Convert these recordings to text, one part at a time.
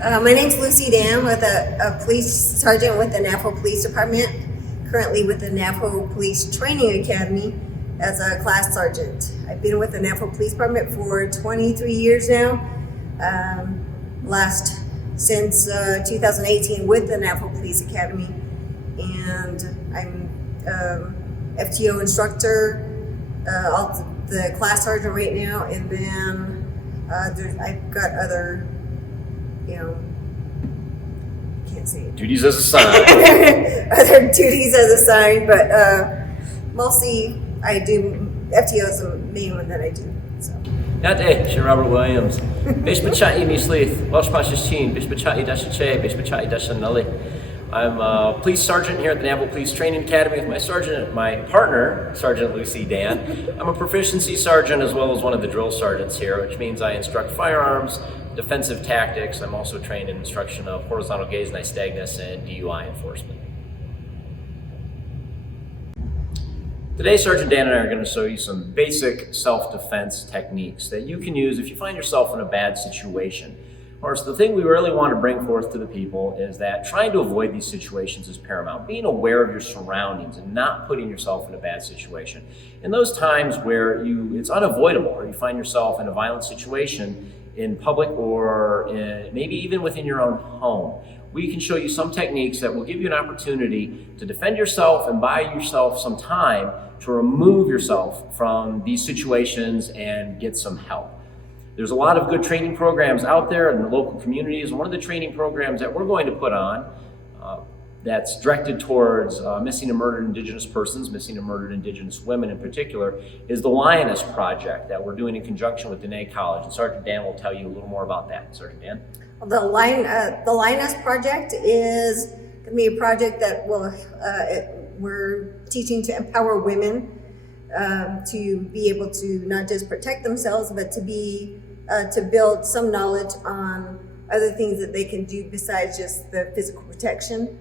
My name's Lucy Dan, with a police sergeant with the Navajo Police Department, currently with the Navajo Police Training Academy as a class sergeant. I've been with the Navajo Police Department for 23 years now, since 2018 with the Navajo Police Academy, and I'm FTO instructor, the class sergeant right now, and then I've got other, can't say it. Duties as assigned. Other duties as assigned, but mostly I do, FTO is the main one that I do, so. Nate, si Robert Williams. Bish bachati ni slith, Welsh Pashas Chin, Bish bachati dashache, Bish bachati dashanali. I'm a police sergeant here at the Navajo Police Training Academy with my partner, Sergeant Lucy Dan. I'm a proficiency sergeant as well as one of the drill sergeants here, which means I instruct firearms, defensive tactics. I'm also trained in instruction of horizontal gaze, nystagmus, and DUI enforcement. Today, Sergeant Dan and I are going to show you some basic self-defense techniques that you can use if you find yourself in a bad situation. Of course, the thing we really want to bring forth to the people is that trying to avoid these situations is paramount. Being aware of your surroundings and not putting yourself in a bad situation. In those times where it's unavoidable, or you find yourself in a violent situation in public or maybe even within your own home, we can show you some techniques that will give you an opportunity to defend yourself and buy yourself some time to remove yourself from these situations and get some help. There's a lot of good training programs out there in the local communities. One of the training programs that we're going to put on that's directed towards missing and murdered Indigenous persons, missing and murdered Indigenous women in particular, is the Lioness Project that we're doing in conjunction with Dene College. And Sergeant Dan will tell you a little more about that. Sergeant Dan? The Lioness Project is going to be a project that we're teaching to empower women to be able to not just protect themselves, but to build some knowledge on other things that they can do besides just the physical protection,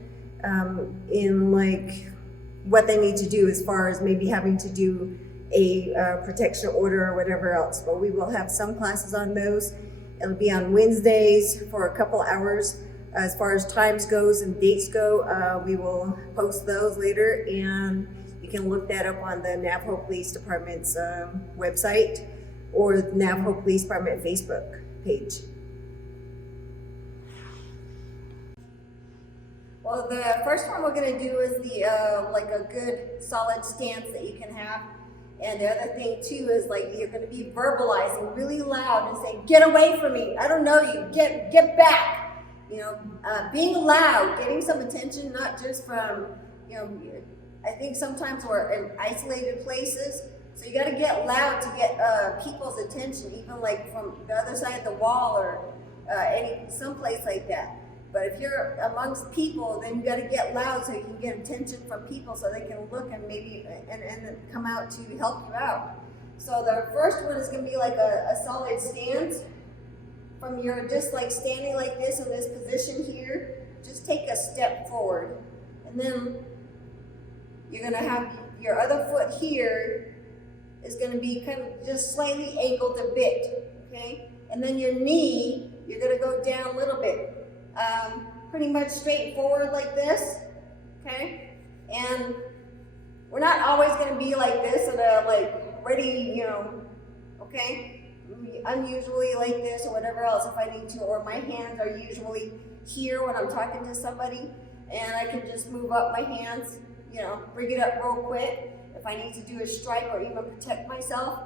in like what they need to do as far as maybe having to do a protection order or whatever else. But we will have some classes on those. It'll be on Wednesdays for a couple hours. As far as times goes and dates go, we will post those later, and you can look that up on the Navajo Police Department's website or the Navajo Police Department Facebook page. Well, the first one we're going to do is like a good solid stance that you can have. And the other thing too is like you're going to be verbalizing really loud and saying, "Get away from me! I don't know you! Get back!" Being loud, getting some attention, not just from I think sometimes we're in isolated places, so you got to get loud to get people's attention, even like from the other side of the wall or someplace like that. But if you're amongst people, then you got to get loud so you can get attention from people, so they can look and maybe and come out to help you out. So the first one is going to be like a solid stance. From your just like standing like this in this position here, just take a step forward, and then you're going to have your other foot here is going to be kind of just slightly angled a bit, okay? And then your knee, you're going to go down a little bit. Pretty much straight forward like this, okay? And we're not always going to be like this and like ready, okay? I'm usually like this or whatever else if I need to, or my hands are usually here when I'm talking to somebody, and I can just move up my hands, bring it up real quick. If I need to do a strike or even protect myself,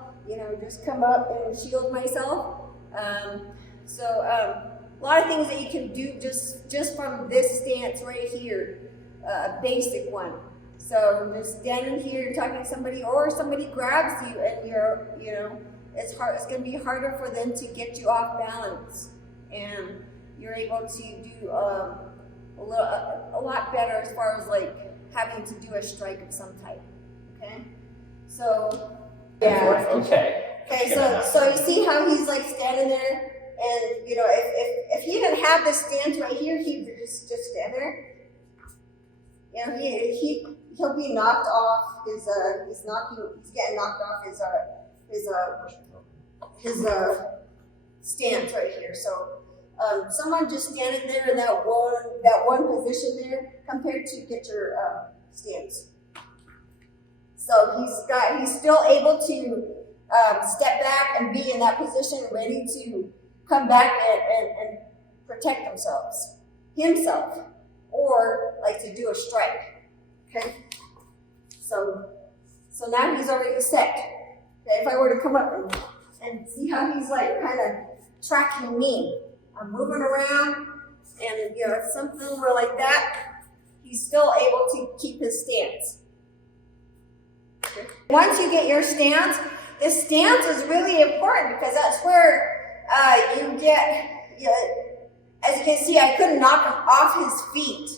just come up and shield myself. A lot of things that you can do just from this stance right here, a basic one. So just standing here, you're talking to somebody, or somebody grabs you and it's going to be harder for them to get you off balance, and you're able to do a lot better as far as like having to do a strike of some type. Okay, so yeah. Okay. So you see how he's like standing there. And if he didn't have this stance right here, he would just stand there. He'll be knocked off his he's getting knocked off his stance right here. So someone just standing there in that one position there compared to get your stance. So he's still able to step back and be in that position, ready to come back and protect himself, or like to do a strike. Okay. So now he's already set. Okay. If I were to come up and see how he's like kind of tracking me, I'm moving around, and if something were like that, he's still able to keep his stance. Okay. Once you get your stance, this stance is really important because that's where you get, as you can see, I couldn't knock him off his feet.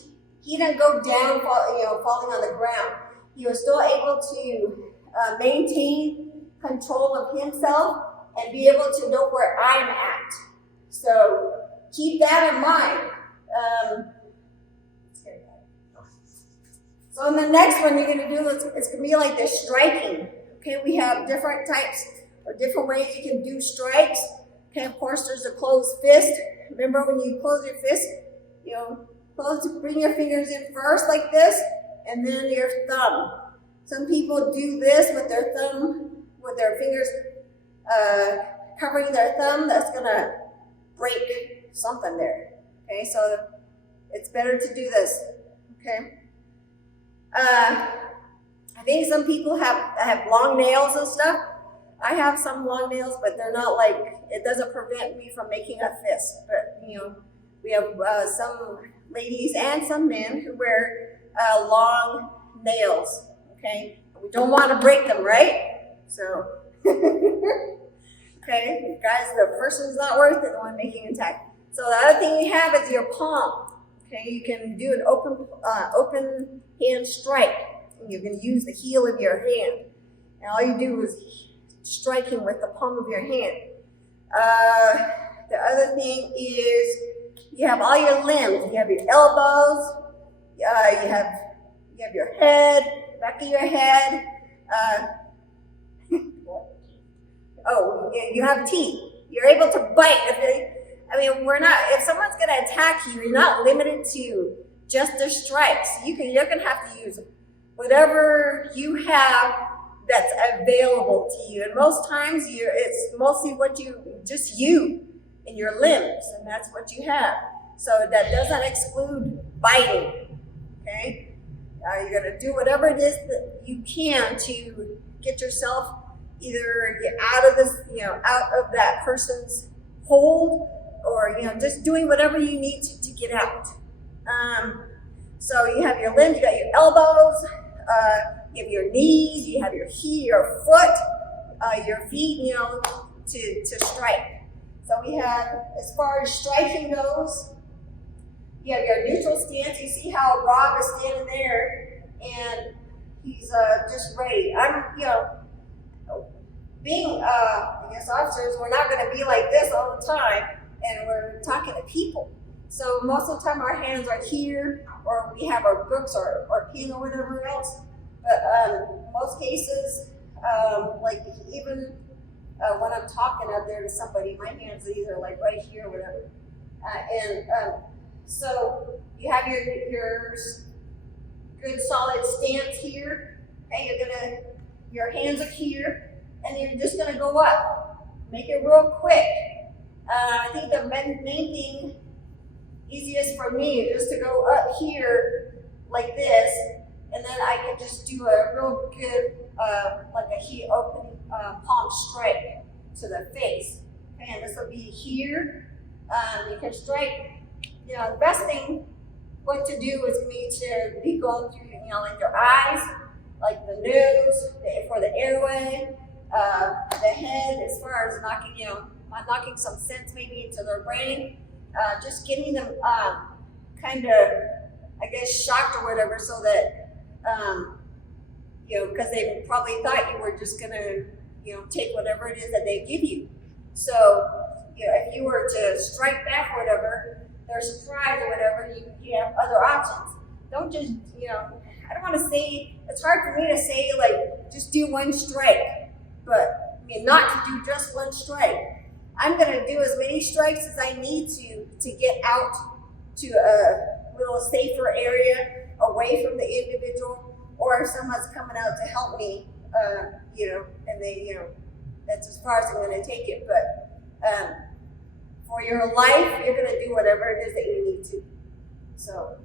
He didn't go down, falling on the ground. He was still able to maintain control of himself and be able to know where I'm at. So keep that in mind. So in the next one you're going to do, it's going to be like this striking. Okay, we have different types or different ways you can do strikes. Okay, of course there's a closed fist. Remember when you close your fist, bring your fingers in first like this, and then your thumb. Some people do this with their thumb, with their fingers covering their thumb. That's going to break something there. Okay, so it's better to do this. Okay. I think some people have long nails and stuff. I have some long nails, but they're not like, it doesn't prevent me from making a fist. But, we have some ladies and some men who wear long nails, okay? We don't want to break them, right? So, okay, guys, the person's not worth it, the one making attack. So the other thing you have is your palm, okay? You can do an open hand strike. You can use the heel of your hand. And all you do is striking with the palm of your hand. The other thing is you have all your limbs. You have your elbows. You have your head, back of your head. You have teeth. You're able to bite. If someone's going to attack you, you're not limited to just their strikes. You're going to have to use whatever you have that's available to you. And most times it's mostly you and your limbs, and that's what you have. So that doesn't exclude biting, okay? You're gonna do whatever it is that you can to get yourself either out of that person's hold, or just doing whatever you need to get out. So you have your limbs, you got your elbows, you have your knees, you have your foot, your feet, to strike. So we have, as far as striking goes, you have your neutral stance. You see how Rob is standing there, and he's just ready. Being officers, we're not going to be like this all the time, and we're talking to people. So most of the time our hands are here, or we have our books or pen or whatever else. But most cases, when I'm talking out there to somebody, my hands are either like right here or whatever. So you have your good solid stance here, and your hands are here, and you're just gonna go up. Make it real quick. I think the main thing, easiest for me, is just to go up here like this, and then I can just do a real good, like a heel open palm strike to the face. And this will be here. You can strike. The best thing what to do is to be going through, like your eyes, like the nose, for the airway, the head, as far as knocking some sense maybe into their brain, just getting them kind of, shocked or whatever, so that because they probably thought you were just gonna, take whatever it is that they give you. So, if you were to strike back or whatever, they're surprised or whatever, you have other options. Don't just, I don't want to say, it's hard for me to say, like, just do one strike, but, not to do just one strike. I'm going to do as many strikes as I need to get out to a little safer area away from the individual, or if someone's coming out to help me, and they, that's as far as I'm going to take it. But for your life, you're going to do whatever it is that you need to. So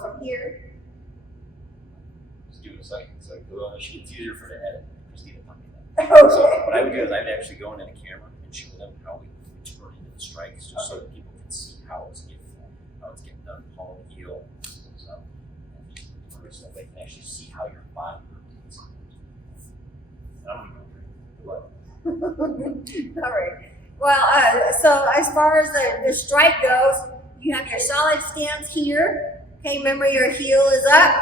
from here. Just do it so it's easier for the edit. Christina taught me that. Okay. So what I would do is I'd actually go into the camera and show them how we turn into the strikes, just so that people can see how it's getting done. Palm, heel, goes up, and just reverse that way. They can actually see how your body moves. I don't even know. All right. Well, so as far as the strike goes, you have your solid stance here. Okay, remember your heel is up.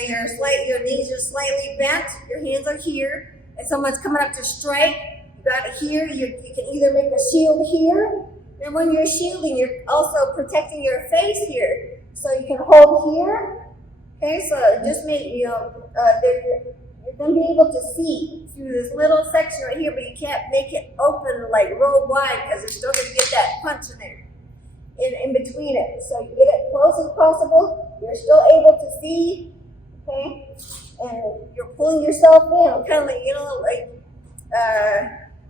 Your knees are slightly bent. Your hands are here. And someone's coming up to strike. You got it here. You can either make a shield here. And when you're shielding, you're also protecting your face here. So you can hold here. Okay, so just make, you're going to be able to see through this little section right here, but you can't make it open like real wide because it's still going to get that punch in there, in between it. So you get it close as possible. You're still able to see, okay? And you're pulling yourself in, kind of like,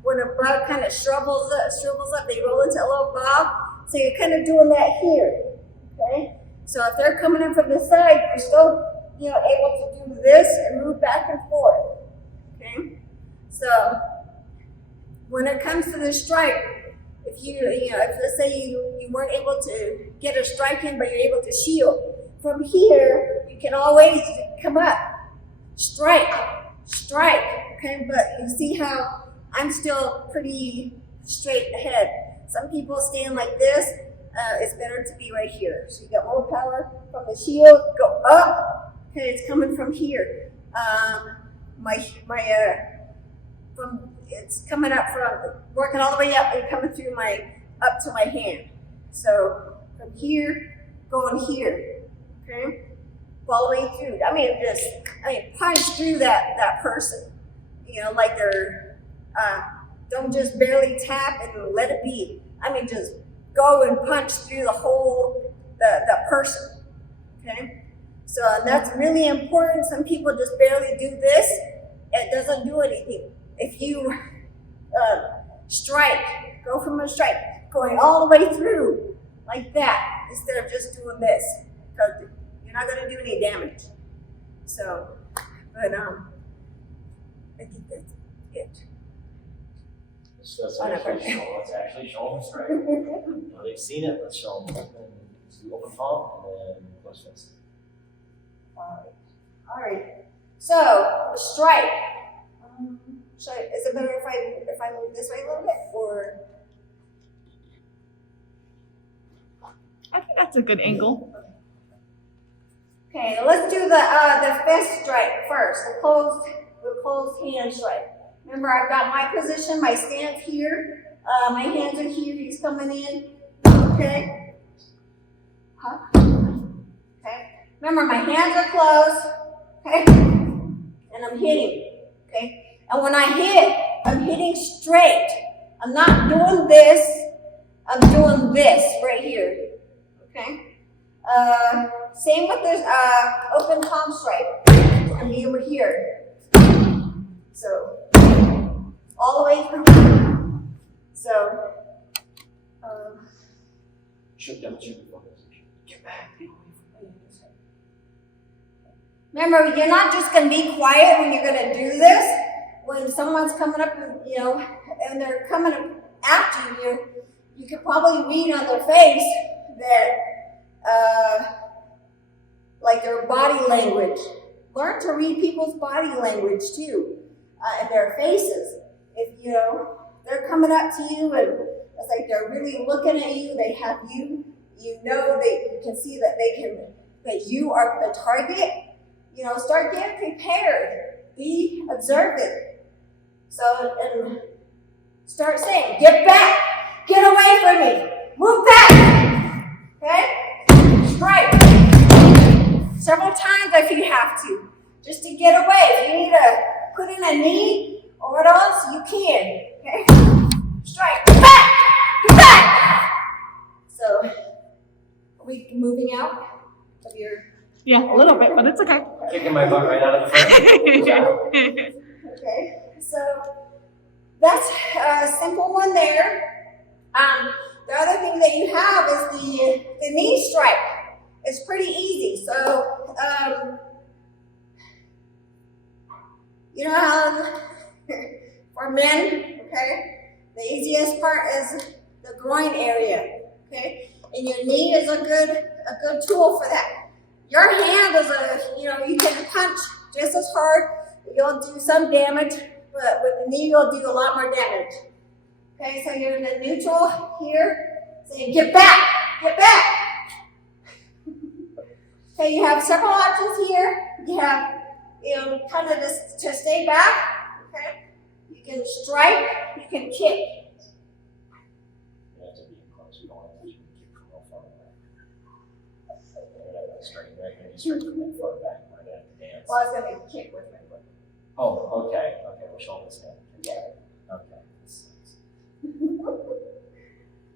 when a bug kind of shrivels up, they roll into a little ball. So you're kind of doing that here, okay? So if they're coming in from the side, you're still, able to do this and move back and forth, okay? So when it comes to the strike, if let's say you weren't able to get a strike in, but you're able to shield, from here, you can always come up, strike, okay? But you see how I'm still pretty straight ahead. Some people stand like this. It's better to be right here. So you got more power from the shield, go up. Okay, it's coming from here. It's coming up from, working all the way up and coming through up to my hand. So from here, going here, okay? Following through. Punch through that person. Like they're, don't just barely tap and let it be. Just go and punch through the whole, the person, okay? So that's really important. Some people just barely do this. It doesn't do anything. If you strike, go from a strike, going all the way through like that, instead of just doing this, because you're not going to do any damage. So, but I think that's it. Let's actually show them strike. They've seen it. Let's show them. Let's do open palm and then close fist. All right. So strike. Is it better if I move this way a little bit, or? I think that's a good angle. Okay, let's do the fist strike first. The closed hand strike. Remember, I've got my position, my stance here. My hands are here. He's coming in. Okay. Huh? Okay. Remember, my hands are closed. Okay. And I'm hitting. Okay. And when I hit, I'm hitting straight. I'm not doing this. I'm doing this right here. Okay. Same with this open palm strike. It's gonna be over here. So all the way through. So get back. Remember, you're not just gonna be quiet when you're gonna do this. When someone's coming up and they're coming after you, you could probably read on their face that like their body language. Learn to read people's body language too, and their faces. If they're coming up to you and it's like they're really looking at you, they have you. You can see that you are the target. Start getting prepared. Be observant. So and start saying, "Get back! Get away from me! Move back!" Okay? Strike. Several times if you have to, just to get away. If you need to put in a knee or what else, you can. Okay? strike, get back, get back. So, are we moving out of your? Yeah, a little bit, but it's okay. Kicking my butt right out of the front. Okay, so that's a simple one there. The other thing that you have is the knee strike. It's pretty easy. So, you know how for men, okay, the easiest part is the groin area, okay, and your knee is a good tool for that. Your hand is you can punch just as hard. You'll do some damage, but with the knee, you'll do a lot more damage. Okay, so you're in the neutral here, saying, get back, get back. Okay, you have several options here. You have, kind of just to stay back, okay. You can strike, you can kick. You have to be close. You don't want to kick from real far away. You're not going to strike right here. You strike from that far back. We're going to have to dance. Well, I was going to kick with my foot. Oh, okay. Okay, we'll show this down. Yeah. Okay.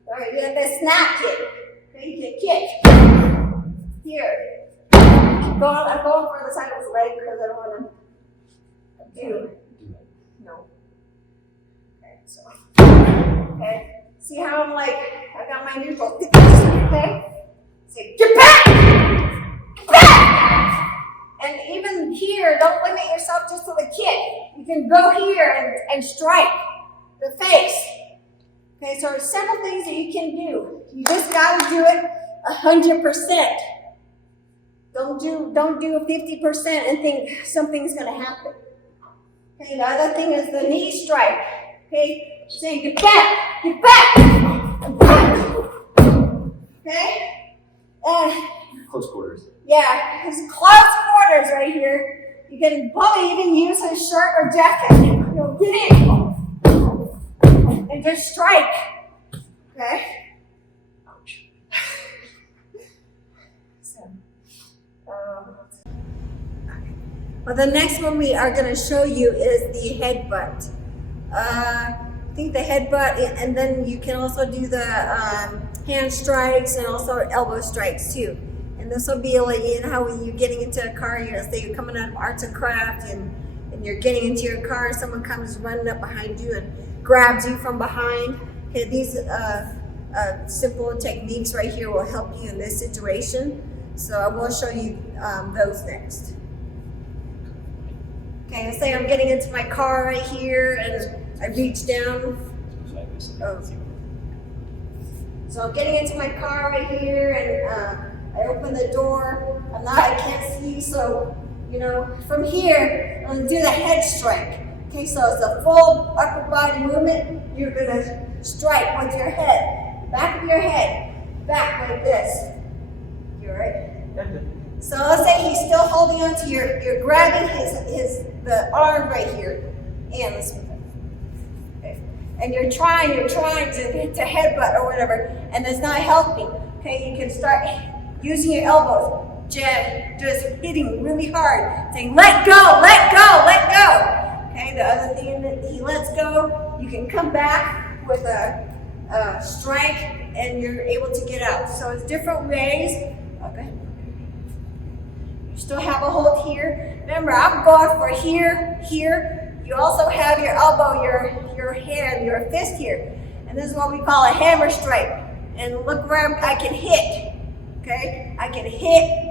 All right, you have the snap kick. Okay, you can kick. Here. I'm going for the side of his leg because I don't want to do it. No. Okay, so. Okay. See how I'm I got my neutral. Okay? Say, get back! Get back! And even here, don't limit yourself just to the kick. You can go here and strike the face. Okay, so there's several things that you can do. You just gotta do it 100%. Don't do 50% and think something's gonna happen. Okay, the other thing is the knee strike. Okay, saying get back, get back, get back. Okay, and Close quarters. yeah, his close quarters right here. You can probably even use his shirt or jacket. Get in and just strike. Okay. Ouch. Well, the next one we are going to show you is the headbutt. I think the headbutt, and then you can also do the hand strikes and also elbow strikes too. And this will be like, how when you're getting into a car, say you're coming out of arts and craft and you're getting into your car, someone comes running up behind you and grabs you from behind. Okay, these simple techniques right here will help you in this situation. So I will show you those next. Okay, let's say I'm getting into my car right here and I reach down. Oh. So I'm getting into my car right here and I open the door. I can't see, so from here I'm gonna do the head strike. Okay, so it's a full upper body movement. You're gonna strike with your head, back of your head, back like this. You all right? So let's say he's still holding on to you're grabbing the arm right here, and let's move it. Okay. And you're trying to headbutt or whatever, and it's not helping. Okay, you can start using your elbows, just hitting really hard, saying let go, let go, let go. Okay, the other thing that he lets go, you can come back with a strike, and you're able to get out. So it's different ways. Okay. You still have a hold here. Remember, I'm going for here, here. You also have your elbow, your hand, your fist here. And this is what we call a hammer strike. And look where I can hit. Okay? I can hit.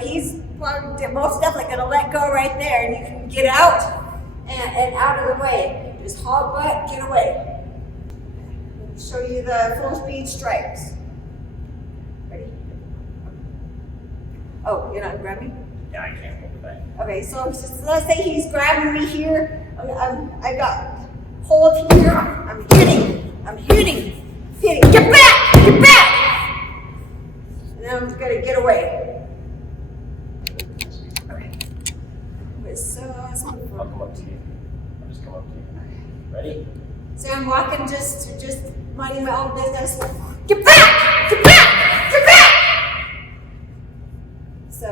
He's most definitely going to let go right there. And you can get out and out of the way. Just haul butt, get away. I'll show you the full speed strikes. Ready? Oh, you're not grabbing? Yeah, I can't hold it back. Okay, so let's say he's grabbing me here. I got hold here. I'm hitting. Get back! Get back! And then I'm just gonna get away. Okay. I'll come up to you. I'll just come up to you. Ready? So I'm walking just minding my own business. Get back! Get back! Get back! So,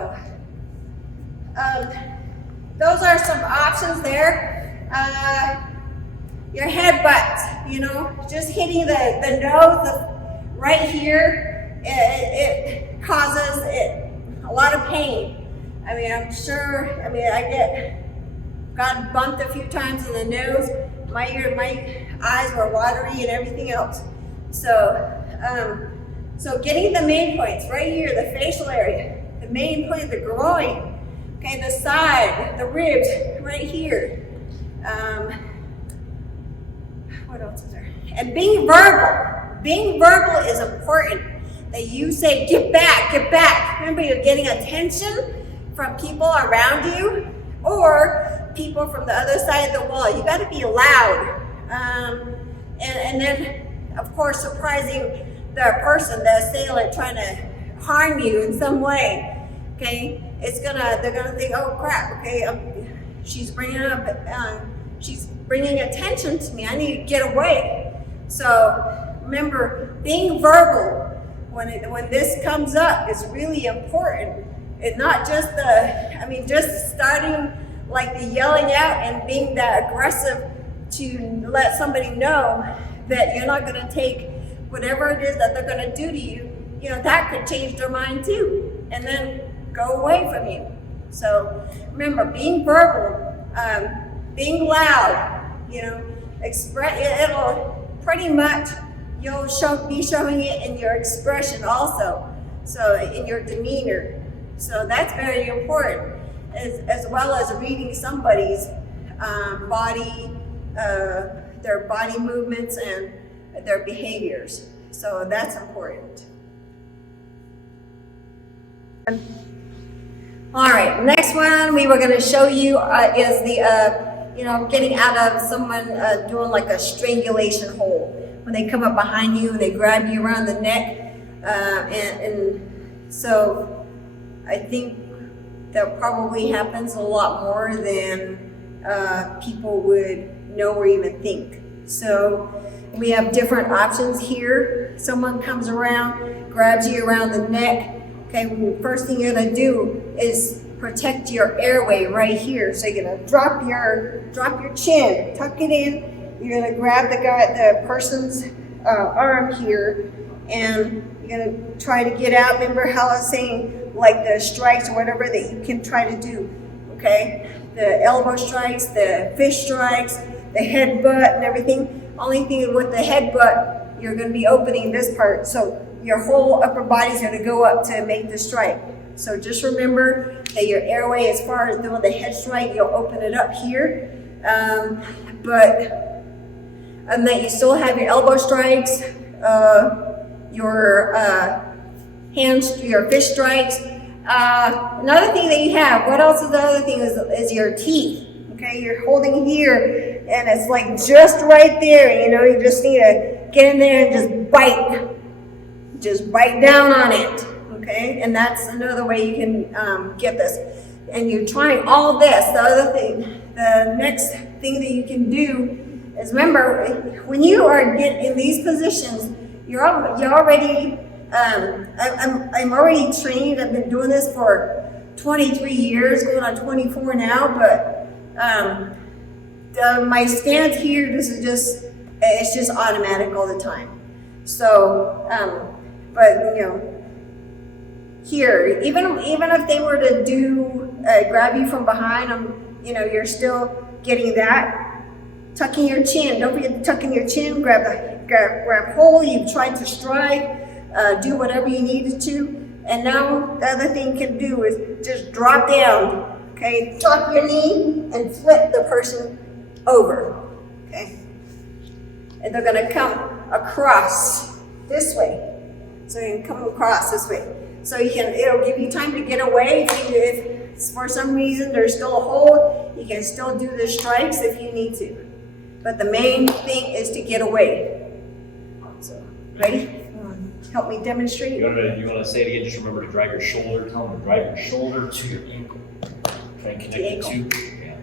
those are some options there. Your headbutt, hitting the nose right here, it causes a lot of pain. I mean, I'm sure, I got bumped a few times in the nose. My eyes were watery and everything else. So getting the main points right here, the facial area, the main point, the groin, okay, the side, the ribs right here. What else is there? And being verbal is important. That you say, get back, get back. Remember, you're getting attention from people around you or people from the other side of the wall. You got to be loud. And then, of course, surprising the person, the assailant, trying to harm you in some way. Okay, they're gonna think, oh crap. Okay, she's bringing attention to me. I need to get away. So remember, being verbal when this comes up is really important. It's not just just starting like the yelling out and being that aggressive to let somebody know that you're not going to take whatever it is that they're going to do to you. You know, that could change their mind too, and then go away from you. So remember, being verbal, being loud, it'll pretty much, you'll be showing it in your expression also, so in your demeanor. So that's very important, as well as reading somebody's body, their body movements and their behaviors. So that's important. All right, next one we were going to show you is the, getting out of someone doing like a strangulation hold. When they come up behind you and they grab you around the neck. And so I think that probably happens a lot more than people would know or even think. So we have different options here. Someone comes around, grabs you around the neck. Okay, first thing you're gonna do is protect your airway right here. So you're gonna drop your chin, tuck it in. You're gonna grab the person's arm here, and you're gonna try to get out. Remember how I was saying, like the strikes or whatever that you can try to do. Okay, the elbow strikes, the fist strikes, the headbutt, and everything. Only thing with the headbutt, you're gonna be opening this part, so your whole upper body's gonna go up to make the strike. So just remember that your airway, as far as doing the head strike, you'll open it up here, and that you still have your elbow strikes, your hands, your fist strikes. Another thing that you have, what else is the other thing is your teeth. Okay, you're holding here, and it's like just right there. You just need to get in there and just bite down on it. Okay, and that's another way you can get this. And you're trying all this. The next thing that you can do is, remember, when you are in these positions, you're already. I'm already trained. I've been doing this for 23 years, going on 24 now. But my stance here, it's just automatic all the time. So, here, even if they were to grab you from behind, you're still getting that. Tucking your chin. Don't forget to tuck in your chin. Grab hold. You've tried to strike. Do whatever you needed to. And now the other thing you can do is just drop down. Okay, drop your knee and flip the person over. Okay, and they're gonna come across this way. So you can come across this way. So it'll give you time to get away. If for some reason there's still a hold, you can still do the strikes if you need to. But the main thing is to get away. So, ready? Help me demonstrate. You want to say it again? Just remember to drive your shoulder. Tell them to drive your shoulder to your ankle. Try and connect the two. Yeah.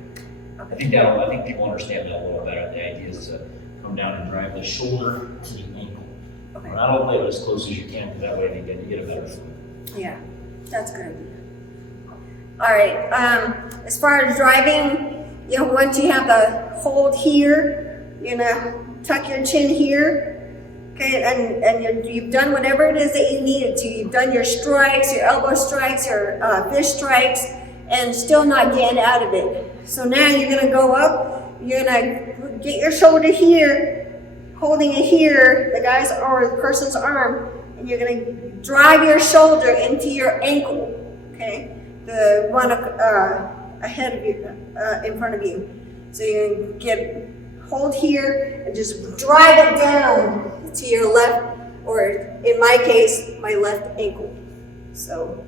Okay. I think people understand that a little better. The idea is to come down and drive the shoulder to the ankle. Okay. Not all the way as close as you can, because that way you get a better feel. Yeah, that's a good idea. All right. As far as driving, once you have the hold here, tuck your chin here. Okay, and you've done whatever it is that you needed to. You've done your strikes, your elbow strikes, your fist strikes, and still not getting out of it. So now you're gonna go up, you're gonna get your shoulder here, holding it here, the guy's or the person's arm, and you're gonna drive your shoulder into your ankle, okay? The one ahead of you, in front of you. So you're gonna hold here and just drive it down to your left, or in my case, my left ankle. So,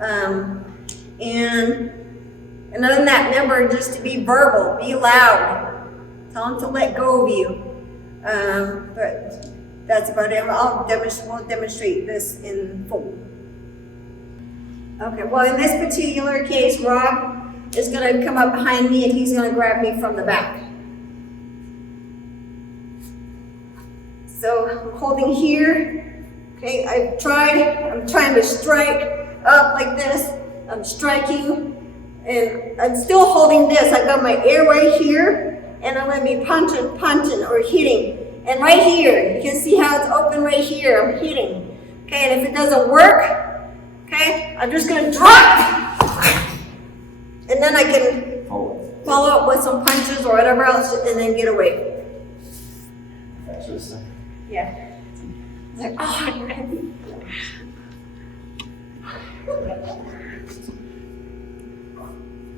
and other than that, remember just to be verbal, be loud. Tell them to let go of you. But that's about it. We'll demonstrate this in full. Okay, well in this particular case, Rob is gonna come up behind me and he's gonna grab me from the back. So I'm holding here, okay, I'm trying to strike up like this. I'm striking and I'm still holding this. I got my airway here and I'm gonna be punching or hitting. And right here, you can see how it's open right here, I'm hitting. Okay, and if it doesn't work, okay, I'm just gonna drop. And then I can follow up with some punches or whatever else and then get away. Yeah. It's like, oh,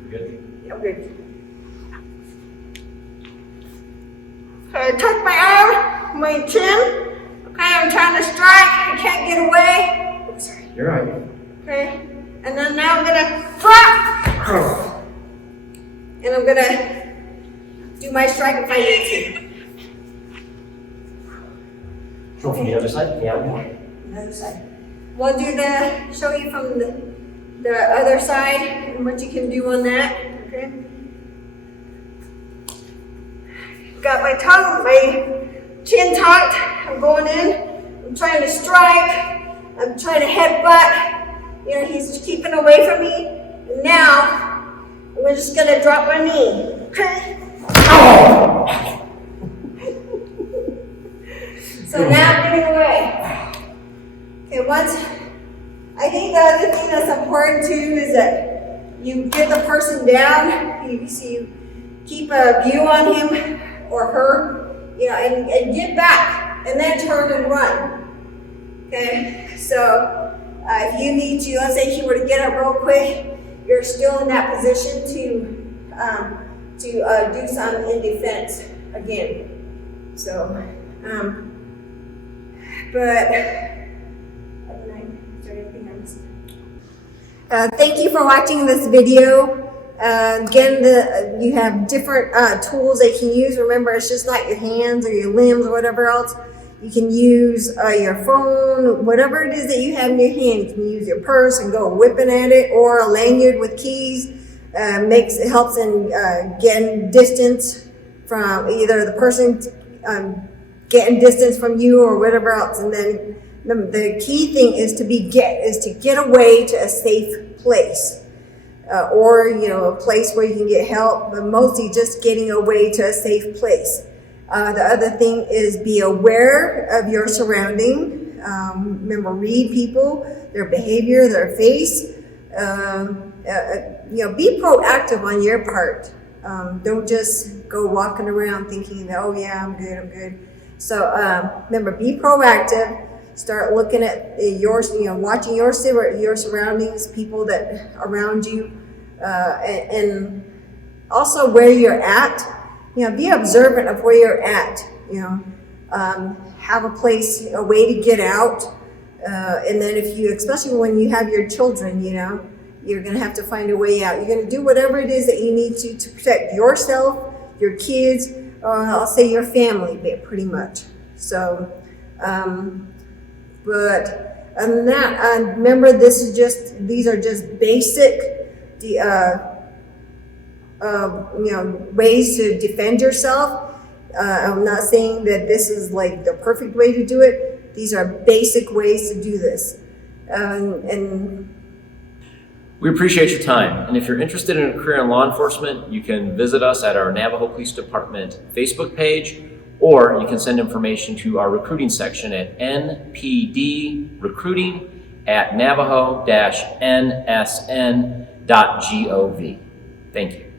Good? yeah, I'm good. So I tuck my arm, my chin. Okay, I'm trying to strike. I can't get away. Oops, sorry. You're right. Okay, and then now I'm gonna drop. And I'm gonna do my strike if I need to. Go from the other side? Yeah. Other side. We'll show you from the other side and what you can do on that. Okay. Got my chin tucked. I'm going in. I'm trying to strike. I'm trying to headbutt. You know, he's keeping away from me. And now we're just gonna drop my knee. Okay. So now I'm getting away. Okay, I think the other thing that's important too is that you get the person down, you keep a view on him or her, you know, and get back and then turn and run. Okay, so if you need to, let's say he were to get up real quick, you're still in that position to do some in defense again. So, thank you for watching this video. Again, you have different tools that you can use. Remember, it's just not your hands or your limbs or whatever else. You can use your phone, whatever it is that you have in your hand. You can use your purse and go whipping at it, or a lanyard with keys. Helps in getting distance from either the person getting distance from you or whatever else. And then the key thing is to get away to a safe place, or a place where you can get help, but mostly just getting away to a safe place. The other thing is be aware of your surrounding. Remember, read people, their behavior, their face. Be proactive on your part. Don't just go walking around thinking that, oh yeah, I'm good. So remember, be proactive. Start looking at watching your surroundings, people that around you, and also where you're at. Be observant of where you're at. Have a place, a way to get out, and then especially when you have your children, you're going to have to find a way out. You're going to do whatever it is that you need to protect yourself, your kids, I'll say your family, pretty much. So, but other than that, remember, these are just basic, ways to defend yourself. I'm not saying that this is like the perfect way to do it. These are basic ways to do this, and we appreciate your time, and if you're interested in a career in law enforcement, you can visit us at our Navajo Police Department Facebook page or you can send information to our recruiting section at npdrecruiting@navajo-nsn.gov. Thank you.